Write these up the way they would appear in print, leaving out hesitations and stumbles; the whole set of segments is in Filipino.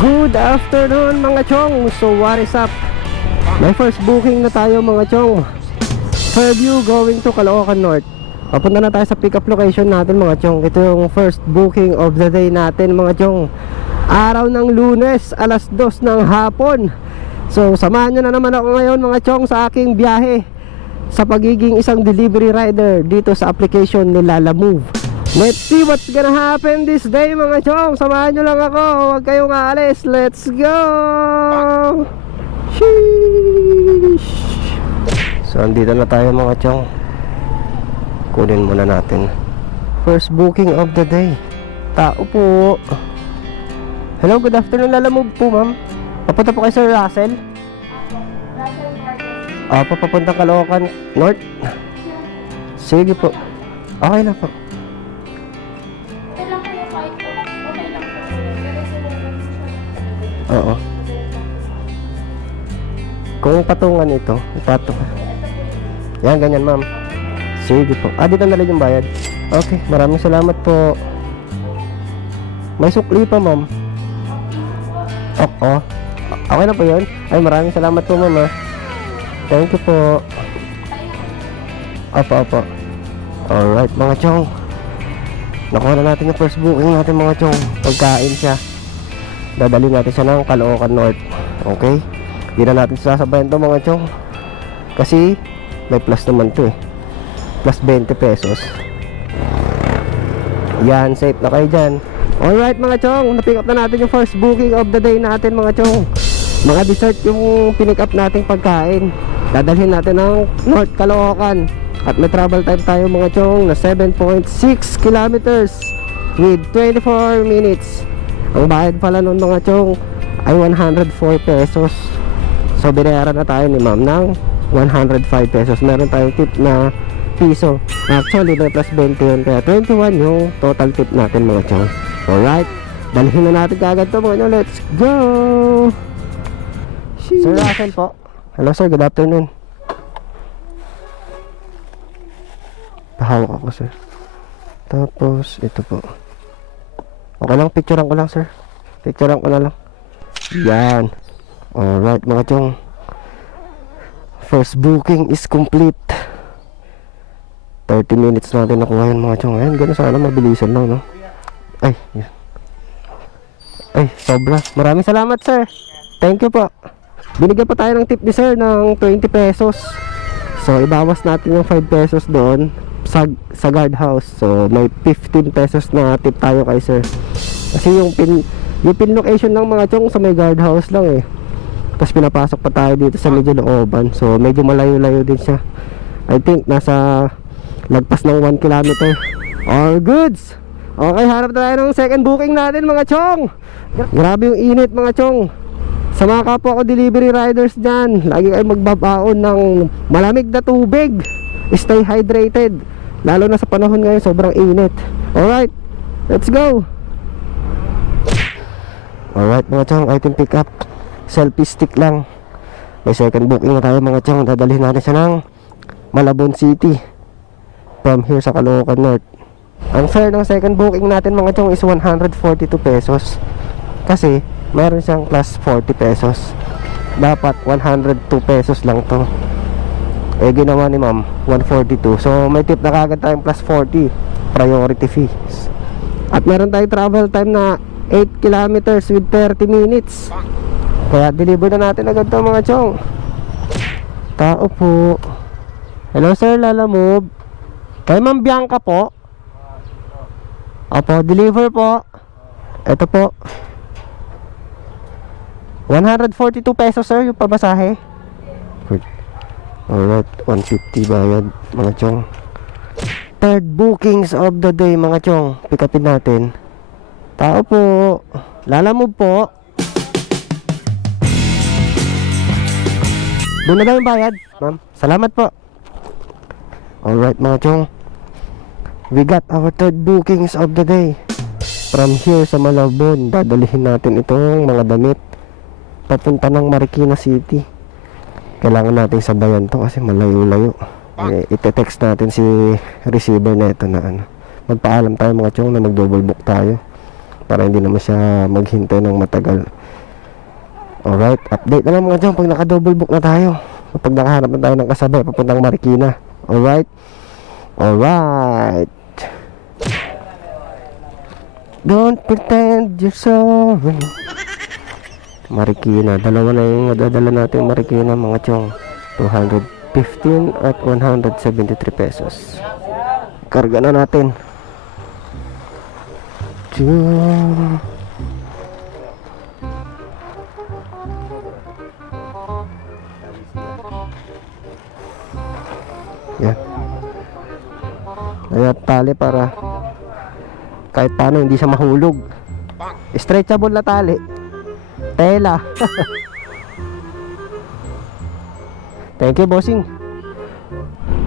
Good afternoon mga chong. So what is up? May first booking na tayo mga chong. Fairview going to Caloocan North. Papunta na tayo sa pick up location natin mga chong. Ito yung first booking of the day natin mga chong. Araw ng Lunes, alas 2 ng hapon. So samahan nyo na naman ako ngayon mga chong sa aking biyahe sa pagiging isang delivery rider dito sa application ni Lalamove. Let's see what's gonna happen this day mga chong. Samahan nyo lang ako, huwag kayong aalis. Let's go! Sheesh. So andito na tayo mga chong. Kunin muna natin first booking of the day. Tao po. Hello, good afternoon. Lalamove po ma'am. Papunta po kay Sir Russell. Papuntang Caloocan North. Sige po. Okay lang po. Oo. Kung patungan ito, ipatungan. Yan, ganyan ma'am. Sige po. Dito na lang yung bayad. Okay, maraming salamat po. May sukli pa ma'am. Oo. Okay na po yun. Ay, maraming salamat po ma'am. Thank you po. Opo. Alright mga chong. Nakuha na natin yung first booking natin mga chong. Pagkain siya. Dadali natin siya ng Caloocan North. Okay? Hindi na natin sasabayan to mga chong. Kasi may plus naman to eh. Plus 20 pesos. Yan, safe na kayo dyan. Alright mga chong, na-pick up na natin yung first booking of the day natin mga chong. Mga dessert yung pinick up nating pagkain. Dadalhin natin ng North Caloocan. At may travel time tayo mga chong na 7.6 kilometers with 24 minutes. Ang bayad pala nun mga chong ay 104 pesos. So binayaran na tayo ni ma'am ng 105 pesos. Meron tayong tip na piso. Actually may plus 20 yun. Kaya 21 yung total tip natin mga chong. Alright, dalhin na natin kaagad to mga chong. Let's go! Sir Russell po. Hello sir, good afternoon. Pahawak ako sir. Tapos ito po. Okay lang, picturean ko lang sir. Picturean ko na lang. Yan. Alright mga chong. First booking is complete. 30 minutes natin nakuha yun mga chong. Ayan, gano'n sana mabilisan lang no. Ay, yan. Ay, sobra. Maraming salamat sir. Thank you po. Binigyan pa tayo ng tip ni sir ng 20 pesos. So ibawas natin yung 5 pesos doon sa guardhouse. So may 15 pesos na tip tayo kay sir. Kasi yung pin location ng mga chong sa may guardhouse lang eh. Tapos pinapasok pa tayo dito sa medyo looban. So medyo malayo-layo din siya. I think nasa lagpas ng 1 kilometer. All goods. Okay, harap tayo ng second booking natin mga chong. Grabe yung init mga chong. Sa mga kapwa ko delivery riders dyan, lagi kayo magbabaon ng malamig na tubig. Stay hydrated. Lalo na sa panahon ngayon, sobrang init. Alright, let's go. Alright mga chong, item pick up. Selfie stick lang. May second booking na tayo mga chong. Dadalhin natin siya ng Malabon City from here sa Caloocan North. Ang fare ng second booking natin mga chong is 142 pesos. Kasi meron siyang plus 40 pesos. Dapat 102 pesos lang to. Eh ginawa ni ma'am 142. So may tip na kagad tayong plus 40 priority fees. At meron tayong travel time na 8 kilometers with 30 minutes. Kaya deliver na natin agad to mga chong. Tao po. Hello sir, Lalamove. Kay ma'am Bianca po. Opo, deliver po. Ito po 142 pesos sir yung pamasahe. Alright, 150 bayad mga chong. Third bookings of the day mga chong. Pick upin natin. Tao po. Lalamove po. Doon na daw yung bayad ma'am. Salamat po. Alright mga chong. We got our third bookings of the day. From here sa Malabon, dadalihin natin itong mga damit papunta ng Marikina City. Kailangan natin sabayan to kasi malayo-layo. Ite-text natin si receiver na ito na magpaalam tayo mga chong na mag-double book tayo para hindi naman siya maghintay ng matagal. Alright, update na lang mga chong pag naka-double book na tayo. Kapag nakahanap na tayo ng kasabay papuntang Marikina. Alright. Don't pretend you're sorry. Marikina, dalawa na yung madadala natin Marikina mga chong. 215 at 173 pesos. Karga na natin. Yan. Ayan, tali para kahit paano hindi siya mahulog. Stretchable na tali. Tela. Thank you, bossing.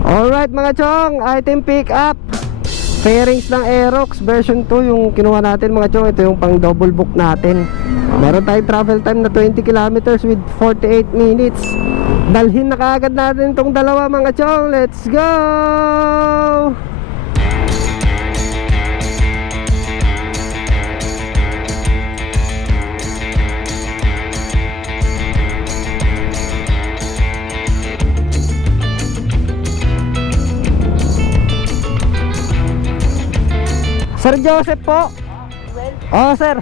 Alright mga chong, item pick up. Fairings ng Aerox version 2 yung kinuha natin mga chong. Ito yung pang double book natin. Meron tayong travel time na 20 kilometers with 48 minutes. Dalhin na kaagad natin itong dalawa mga chong. Let's go! Sir Joseph po. Oh sir.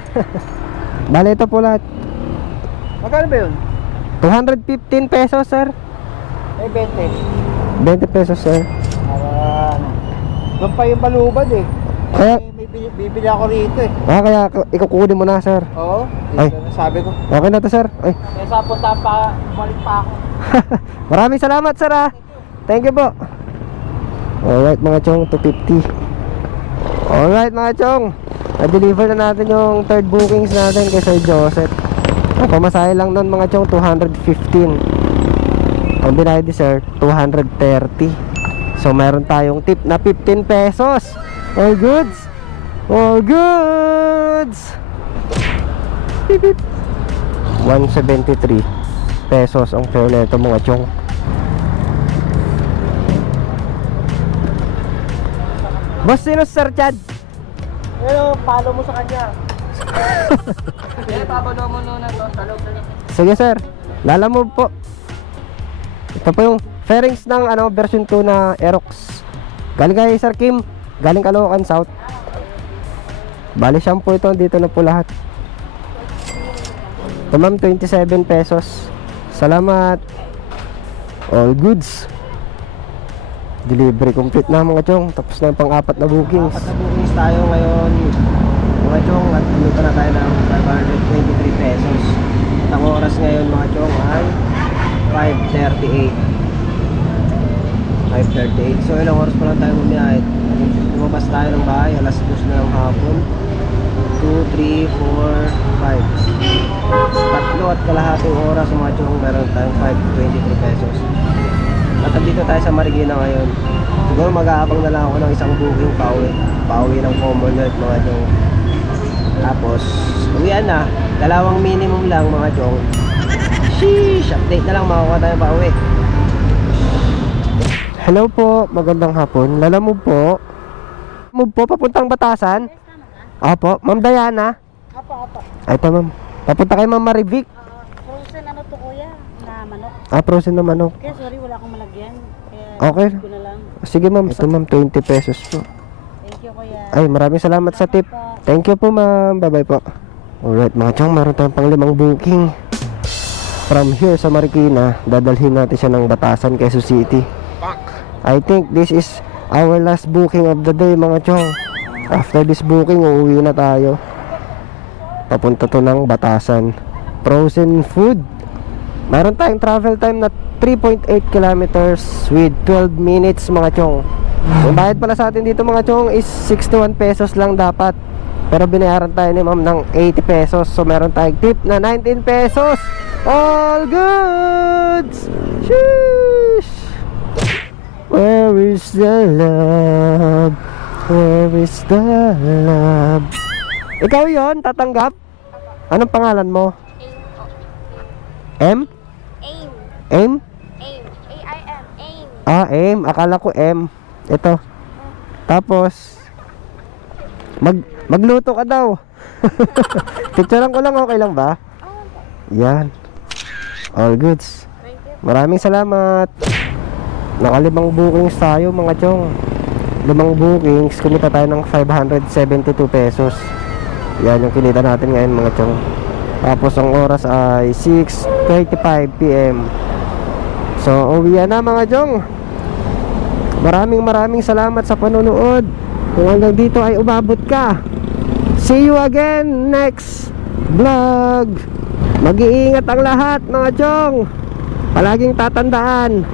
Bale ito po lahat. Magkano ba yun? 215 pesos sir. Eh, 20. 20 pesos sir. Doon pa yung balubad eh. Kaya May bibili ako rito eh. kaya ikukunin mo na sir. Oo. Ay. Sabi ko. Okay na to sir. Ay. Kaya sa punta pa, bumalik pa ako. Maraming salamat sir ah. Thank you po. Alright mga chong, 250. Alright mga chong, na-deliver na natin yung third bookings natin kay Sir Joseph. Ang pamasahe lang nun mga chong, 215. Ang binayad ni Sir, 230. So meron tayong tip na 15 pesos. All goods. All goods. Beep, beep. 173 pesos ang fare nito mga chong. Boss, sino Sir Chad? Pero, follow mo sa kanya. Pabalo mo na to, talog na. Sige sir, lalamove po. Ito po yung fairings ng version 2 na Aerox. Galing kay Sir Kim, galing Caloocan South. Bali shampoo ito, dito na po lahat. Ito ma'am, 27 pesos. Salamat. All goods. Delivery complete na mga chong. Tapos na yung pang-apat na bookings. Apat na bookings tayo ngayon mga chong, at dito na tayo ng 523 pesos. Ang oras ngayon mga chong ay 5:38. So ilang oras pa lang tayo bumiyahit. Lumabas tayo ng bahay alas 2 na ng hapon. 2, 3, 4, 5. Tatlo at kalahating oras mga chong, meron tayong 523 pesos. At dito tayo sa Marikina ngayon. Siguro mag-aabang na lang ako ng isang booking pauwi ng Commonwealth mga chong. Tapos uwian na, dalawang minimum lang mga chong. Sheesh, update na lang, makakuha tayo pauwi. Hello po, magandang hapon. Lalamove po. Move po, papuntang Batasan. Opo, Ma'am Diana. Apa. Ay pa ma'am. Papunta kay Ma'am Marivic. Frozen ano to kuya? Na manok. Frozen na manok. Kaya sorry, wala akong malagyan. Kaya Okay. ko na lang. Sige ma'am, ito ma'am, 20 pesos po. Thank you kuya. Ay, maraming salamat sa tip. Thank you po ma'am, bye bye po. Alright mga chong, meron tayong pang 5 booking. From here sa Marikina, dadalhin natin siya ng Batasan, Quezon City. I think this is our last booking of the day mga chong. After this booking, uuwi na tayo. Papunta to ng Batasan. Frozen food. Meron tayong travel time na 3.8 kilometers with 12 minutes mga chong. Yung bayad pala sa atin dito mga chong is 61 pesos lang dapat. Pero binayaran tayo ni ma'am ng 80 pesos. So meron tayong tip na 19 pesos. All goods. Sheesh. Where is the love? Where is the love? Ikaw yon, tatanggap? Anong pangalan mo? M? Aim. M? Aim. A-I-M. Aim. M. Akala ko M. Ito. Tapos magluto ka daw. Picturean ko lang, okay lang ba? Yan. All goods. Maraming salamat. Nakalimang bookings tayo mga chong. 5 bookings, kumita tayo ng 572 pesos. Yan yung kinita natin ngayon mga chong. Tapos ang oras ay 6:35 PM. So uwi na mga chong. Maraming salamat sa panonood. Kung hanggang dito ay umabot ka, see you again next vlog. Mag-iingat ang lahat mga chong. Palaging tatandaan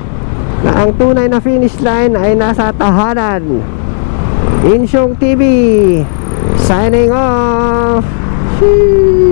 na ang tunay na finish line ay nasa tahanan. Insyong TV signing off. Sheesh.